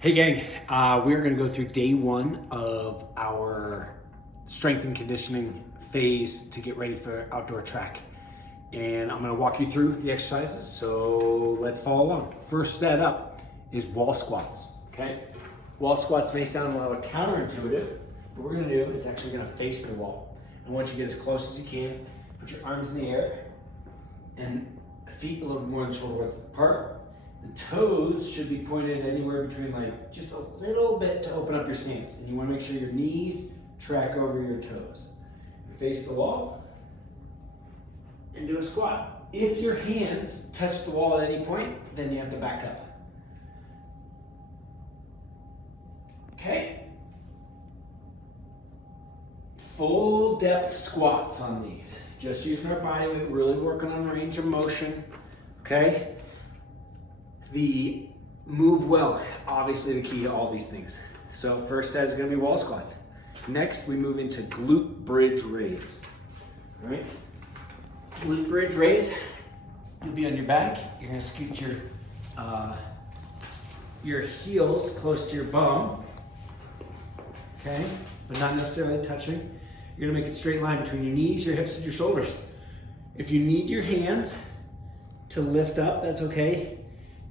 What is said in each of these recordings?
Hey gang, we're gonna go through day one of our strength and conditioning phase to get ready for outdoor track. And I'm gonna walk you through the exercises, so let's follow along. First set up is wall squats, okay? Wall squats may sound a little counterintuitive, but what we're gonna do is actually gonna face the wall. I want you to get as close as you can, put your arms in the air, and feet a little more than shoulder width apart. The toes should be pointed anywhere between like just a little bit to open up your stance. And you want to make sure your knees track over your toes. Face the wall and do a squat. If your hands touch the wall at any point, then you have to back up. Okay. Full depth squats on these. Just using our body weight, really working on range of motion. Okay. The move well, obviously the key to all these things. So first set is gonna be wall squats. Next, we move into glute bridge raise. All right, glute bridge raise, you'll be on your back. You're gonna scoot your heels close to your bum, okay? But not necessarily touching. You're gonna make a straight line between your knees, your hips, and your shoulders. If you need your hands to lift up, that's okay.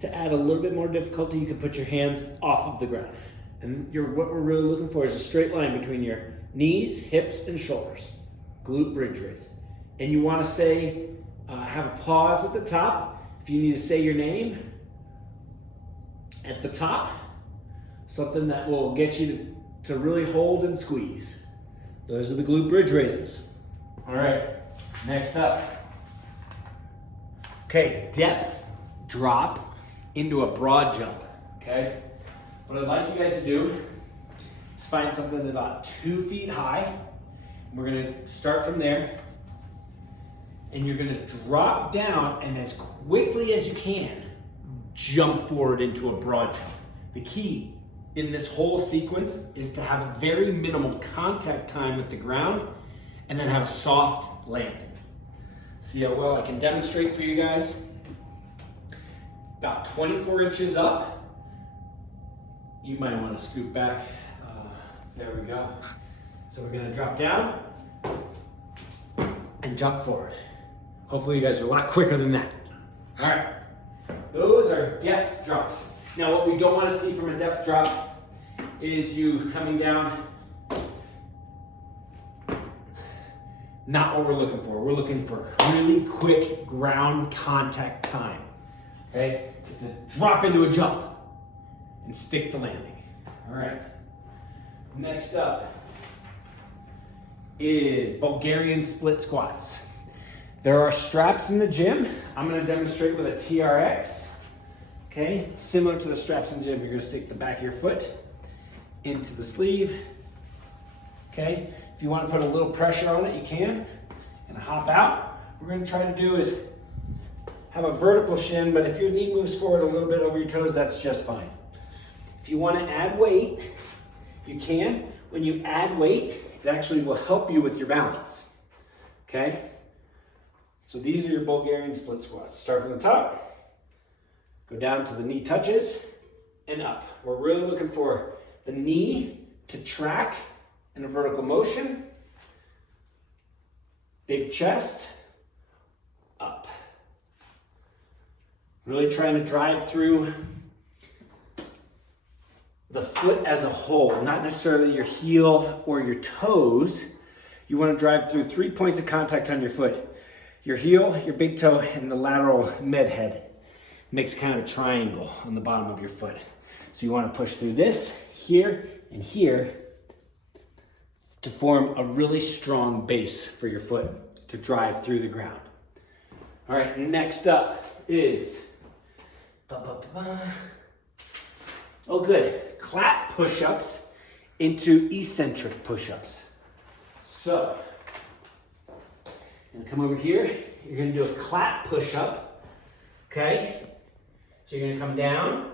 To add a little bit more difficulty, you can put your hands off of the ground. And what we're really looking for is a straight line between your knees, hips, and shoulders. Glute bridge raise. And you want to say, have a pause at the top. If you need to say your name at the top, something that will get you to really hold and squeeze. Those are the glute bridge raises. All right, next up. Okay, depth drop into a broad jump, okay? What I'd like you guys to do is find something about 2 feet high. We're gonna start from there, and you're gonna drop down and as quickly as you can, jump forward into a broad jump. The key in this whole sequence is to have a very minimal contact time with the ground and then have a soft landing. See how well I can demonstrate for you guys? About 24 inches up. You might want to scoot back. There we go. So we're gonna drop down and jump forward. Hopefully you guys are a lot quicker than that. All right, those are depth drops. Now what we don't want to see from a depth drop is you coming down. Not what we're looking for. We're looking for really quick ground contact time. Okay, to drop into a jump and stick the landing. All right, next up is Bulgarian split squats. There are straps in the gym. I'm gonna demonstrate with a TRX. Okay, similar to the straps in the gym, you're gonna stick the back of your foot into the sleeve. Okay, if you wanna put a little pressure on it, you can, and hop out. What we're gonna try to do is have a vertical shin, but if your knee moves forward a little bit over your toes, that's just fine. If you want to add weight, you can. When you add weight, it actually will help you with your balance. Okay? So these are your Bulgarian split squats. Start from the top, go down to the knee touches, and up. We're really looking for the knee to track in a vertical motion. Big chest, up. Really trying to drive through the foot as a whole, not necessarily your heel or your toes. You want to drive through 3 points of contact on your foot. Your heel, your big toe, and the lateral med head. Makes kind of a triangle on the bottom of your foot. So you want to push through this, here, and here to form a really strong base for your foot to drive through the ground. All right, next up is oh good, clap push-ups into eccentric push-ups. So, you're gonna come over here, you're gonna do a clap push-up, okay? So you're gonna come down,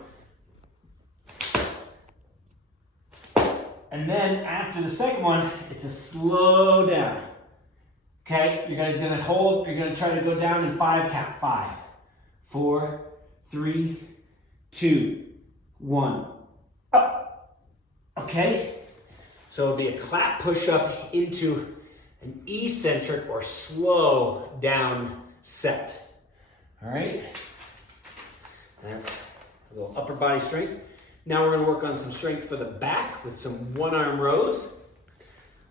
and then after the second one, it's a slow down. Okay, you guys are gonna hold, you're gonna try to go down in 5 count. 5, 4, 3, 2, 1. okay? So it'll be a clap push-up into an eccentric or slow down set. All right? That's a little upper body strength. Now we're gonna work on some strength for the back with some one-arm rows.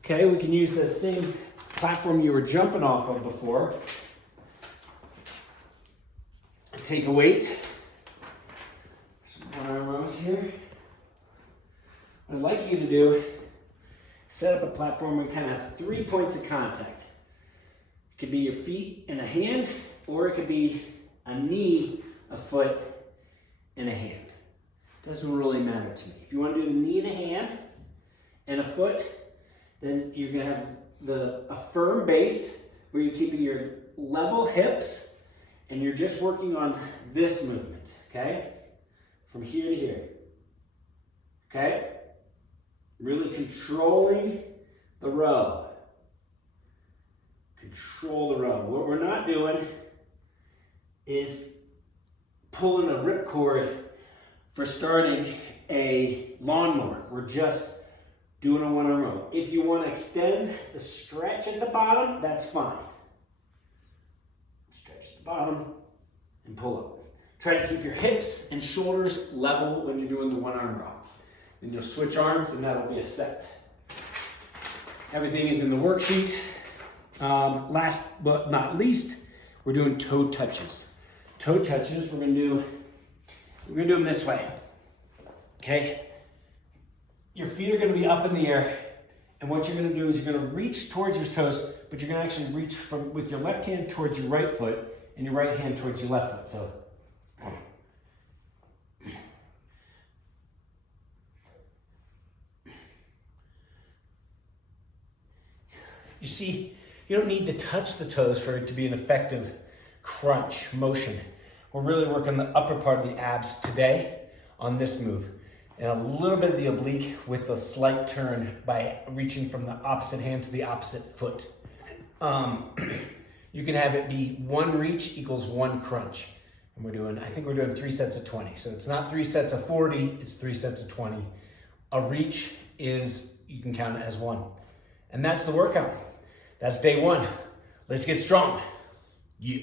Okay, we can use the same platform you were jumping off of before. Take a weight. Some one-arm rows here. What I'd like you to do, set up a platform where you kind of have 3 points of contact. It could be your feet and a hand, or it could be a knee, a foot, and a hand. Doesn't really matter to me. If you want to do the knee and a hand and a foot, then you're going to have a firm base where you're keeping your level hips and you're just working on this movement, okay? From here to here, okay? Really controlling the row. Control the row. What we're not doing is pulling a ripcord for starting a lawnmower. We're just doing a one-arm row. If you want to extend the stretch at the bottom, that's fine. Stretch the bottom and pull up. Try to keep your hips and shoulders level when you're doing the one-arm row. Then you'll switch arms and that'll be a set. Everything is in the worksheet. Last but not least, we're doing toe touches. Toe touches, we're gonna do them this way, okay? Your feet are gonna be up in the air, and what you're gonna do is you're gonna reach towards your toes, but you're gonna actually reach with your left hand towards your right foot, and your right hand towards your left foot, so. You see, you don't need to touch the toes for it to be an effective crunch motion. We're really working the upper part of the abs today on this move. And a little bit of the oblique with a slight turn by reaching from the opposite hand to the opposite foot. You can have it be one reach equals one crunch. And I think we're doing 3 sets of 20. So it's not 3 sets of 40, it's 3 sets of 20. A reach is, you can count it as one. And that's the workout. That's day one. Let's get strong. Yeah.